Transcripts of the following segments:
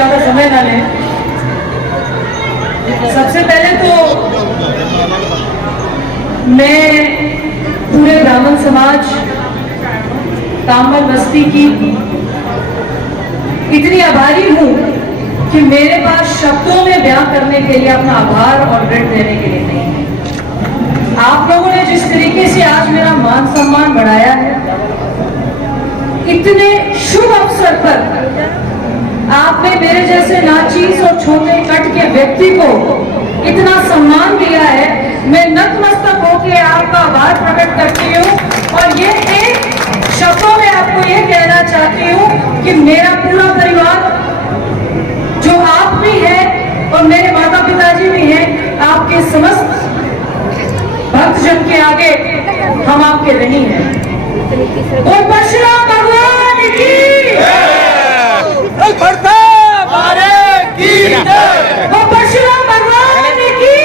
ज्यादा समय ना लें, सबसे पहले तो मैं पूरे ब्राह्मण समाज तांबल बस्ती की इतनी आभारी हूं कि मेरे पास शब्दों में बयां करने के लिए अपना आभार और ऋण देने के लिए नहीं है। आप लोगों ने जिस तरीके से आज मेरा मान सम्मान बढ़ाया है, इतने शुभ अवसर पर आपने मेरे जैसे नाचीज और छोटे कट के व्यक्ति को इतना सम्मान दिया है। मैं नतमस्तक होकर आपका आभार प्रकट करती हूँ और ये एक शब्दों में आपको ये कहना चाहती हूँ कि मेरा पूरा परिवार जो आप भी है और मेरे माता पिताजी भी हैं, आपके समस्त भक्तजन के आगे हम आपके ऋणी हैं। और परशुराम भगवान की परशुराम भगवान की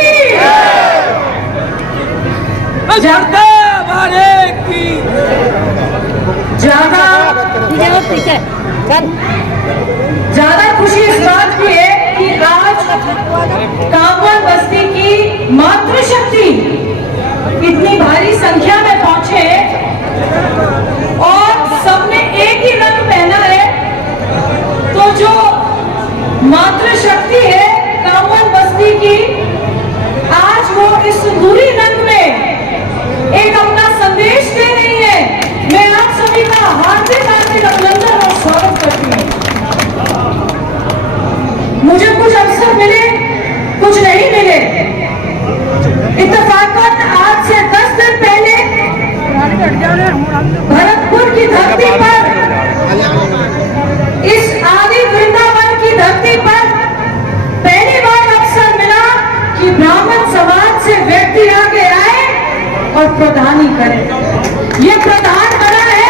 ज्यादा खुशी इस बात की है कि आज कांवड़ बस्ती की मातृशक्ति इतनी भारी संख्या में पहुंचे और सबने एक ही रंग पहना है। तो जो मातृशक्ति है कांवड़ बस्ती की, आज वो इस दूरी रंग में एक अपना संदेश दे रही है। मैं आप सभी का हार्दिक हार्दिक अभिनंदन और स्वागत करती हूँ। मुझे कुछ अवसर मिले, कुछ नहीं मिले। इत्तेफाकन आज से 10 दिन पहले भरतपुर की धरती पर, इस आदि वृंदावन की धरती पर पहली बार अवसर मिला कि ब्राह्मण समाज से व्यक्ति आगे आए और प्रधानी करे। ये प्रधान बना है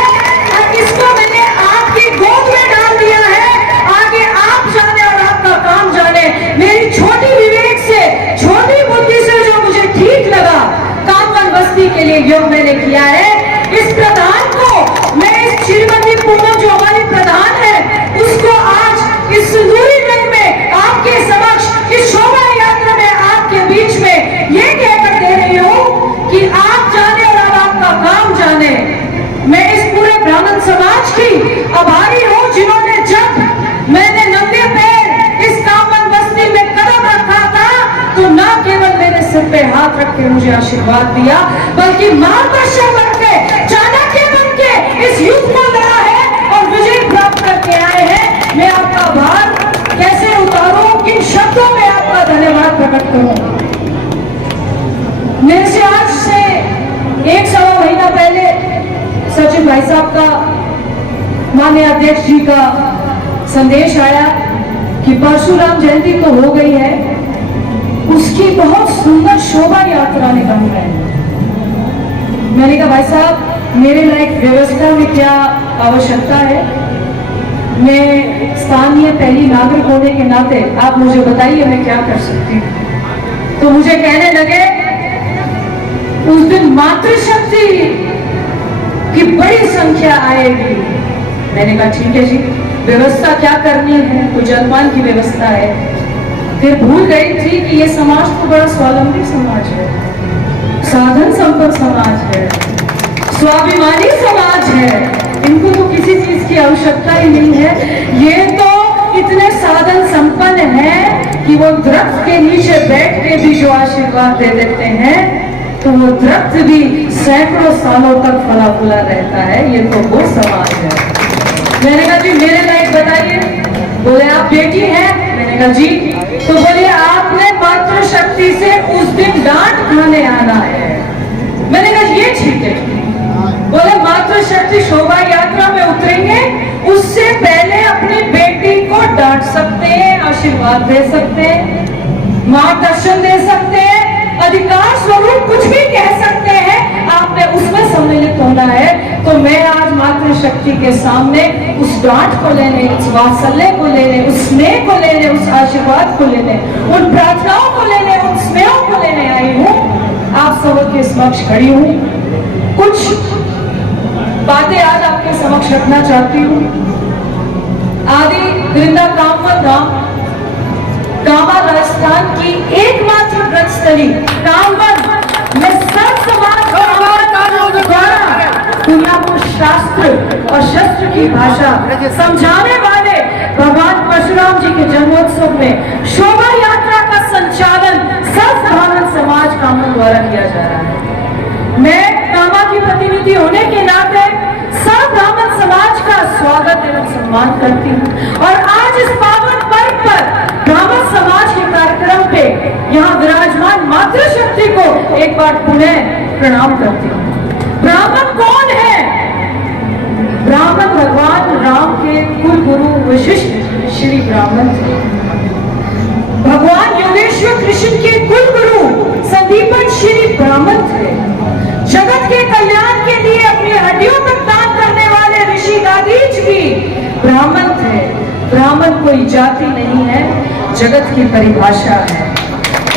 और इसको मैंने आपकी गोद में डाल दिया है। आगे आप जाने और आपका काम जाने। मेरी छोटी विवेक से, छोटी बुद्धि से जो मुझे ठीक लगा, कांवड़ बस्ती के लिए योग मैंने किया है। इस प्रधान को मैं, इस श्रीमती पूनम जो हमारी प्रधान है, उसको आज इस सिंदूरी रंग में आपके समक्ष, इस शोभा यात्रा में आपके बीच में ये कहकर दे रही हूँ कि आप जाने और अब आपका काम जाने। मैं इस पूरे ब्राह्मण समाज की आभारी हूँ जिन्होंने, जब मैंने नंगे पैर इस कांवड़ बस्ती में कदम रखा था, तो न केवल मेरे सिर पे हाथ रख के मुझे आशीर्वाद दिया, बल्कि मार्गदर्शक बनके, चाणक्य बनके इस युद्ध को लड़ा है और विजय प्राप्त करके आए हैं। मैं आपका आभार कैसे उतारूं, किन शब्दों में आपका धन्यवाद प्रकट करूं। मेरे से आज से 1-1.25 महीना पहले सचिन भाई साहब का, माननीय अध्यक्ष जी का संदेश आया कि परशुराम जयंती तो हो गई है, उसकी बहुत सुंदर शोभा यात्रा निकल रही है। मैंने कहा भाई साहब, मेरे लायक व्यवस्था में क्या आवश्यकता है? मैं स्थानीय पहली नागरिक होने के नाते आप मुझे बताइए मैं क्या कर सकती हूँ। तो मुझे कहने लगे उस दिन मातृशक्ति की बड़ी संख्या आएगी। मैंने कहा ठीक है जी, व्यवस्था क्या करनी है? कोई जलपान की व्यवस्था है। फिर भूल गई थी कि ये समाज तो बड़ा स्वावलंबी समाज है, साधन संपन्न समाज है, स्वाभिमानी समाज है। इनको तो किसी चीज की आवश्यकता ही नहीं है। ये तो इतने साधन संपन्न है कि वो दरख्त के नीचे बैठ के भी जो आशीर्वाद दे देते हैं, तो वो दरख्त भी सैकड़ों सालों तक फला फूला रहता है। ये तो वो समाज है। मैंने कहा जी मेरे लायक बताइए। बोले आप बेटी हैं? मैंने कहा जी। तो बोले आपने मातृशक्ति से उस दिन डांट खाने आना है। मैंने कहा ये ठीक है। बोले मातृशक्ति शोभा यात्रा में उतरेंगे, उससे पहले अपनी बेटी को डांट सकते हैं, आशीर्वाद दे सकते हैं, मार्गदर्शन दे सकते हैं, अधिकार स्वरूप कुछ भी कह सकते हैं। आपने उसमें सम्मिलित होना है। तो मैं आज मातृशक्ति के सामने उस डांट को लेने, उस वात्सल्य को लेने, उस स्नेह को लेने, उस आशीर्वाद को लेने, उन प्रार्थनाओं को लेने, उन स्नेहों को लेने आई हूँ। आप सबके समक्ष खड़ी हूँ। कुछ बातें आज आपके समक्ष रखना चाहती हूँ। आदि वृंदा कामवत धाम कामा राजस्थान की एकमात्र व्रत स्थली कामवत में संत समाज द्वारा दुनिया को शास्त्र और शस्त्र की भाषा समझाने वाले भगवान परशुराम जी के जन्मोत्सव में शोभा यात्रा का संचालन संत ब्राह्मण समाज कामन द्वारा किया जा रहा है। मैं कामा की प्रतिनिधि होने के नाते संत ब्राह्मण समाज का स्वागत एवं सम्मान करती हूँ और आज इस पावन पर्व पर ब्राह्मण समाज के कार्यक्रम पे यहाँ विराजमान मातृशक्ति को एक बार पुनः प्रणाम करती हूँ। ब्राह्मण कौन है? ब्राह्मण भगवान राम के कुल गुरु वशिष्ठ श्री ब्राह्मण थे। भगवान योगेश्वर कृष्ण के कुल गुरु संदीपन श्री ब्राह्मण थे। जगत के कल्याण के लिए अपनी हड्डियों तक दान करने वाले ऋषि दादीज भी ब्राह्मण थे। ब्राह्मण कोई जाति नहीं है, जगत की परिभाषा है।